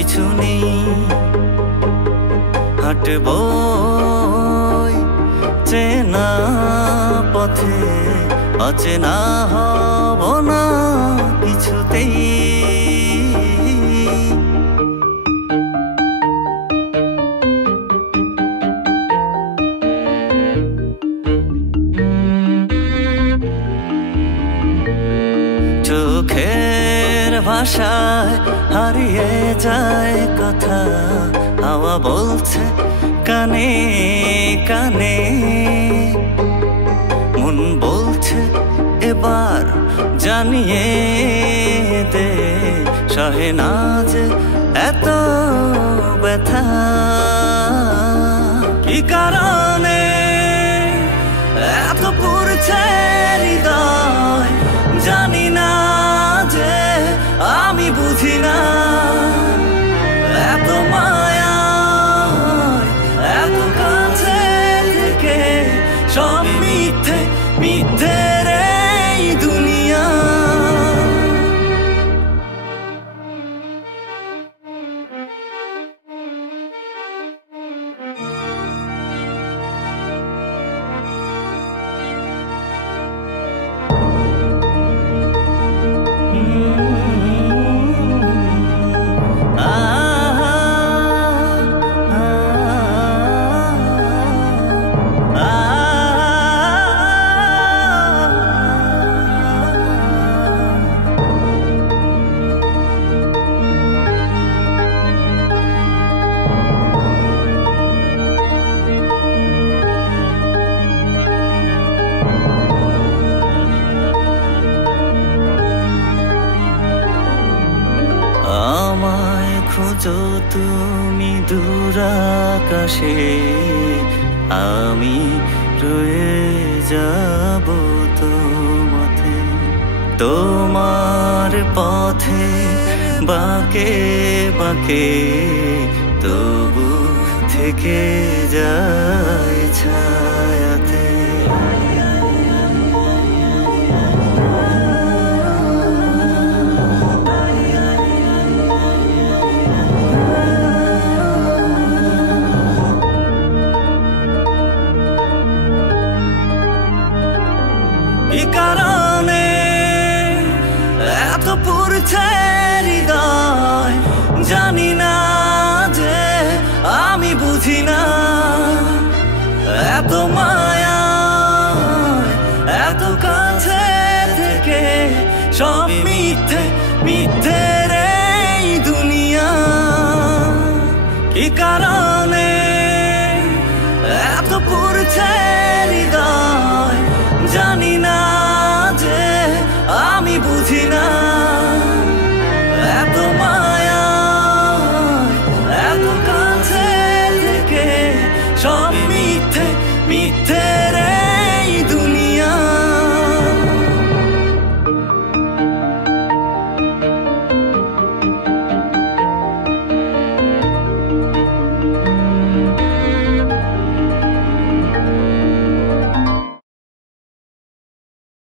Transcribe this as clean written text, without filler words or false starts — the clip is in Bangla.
পিছু নেই, হাঁটবো চেনা পথে, অচেনা হব না কিছুতেই। চোখের ভাষায় হারিয়ে যায় কথা, হাওয়া বলছে কানে কানে, মন বলছে এবার জানিয়ে দে, সহে না যে এত ব্যথা। কি কারণে এত পুরছে হৃদয়, জানি না যে আমি বুঝি না। এত মায়া এত কাছে থেকে সব মিথ্যে মিথ্যে রে দুনিয়া। আমায় খোঁজো তুমি দূর আকাশে, আমি রয়ে যাব তোমাতে। তোমার পথে বাঁকে বাঁকে তবু থেকে যায় ছায়া।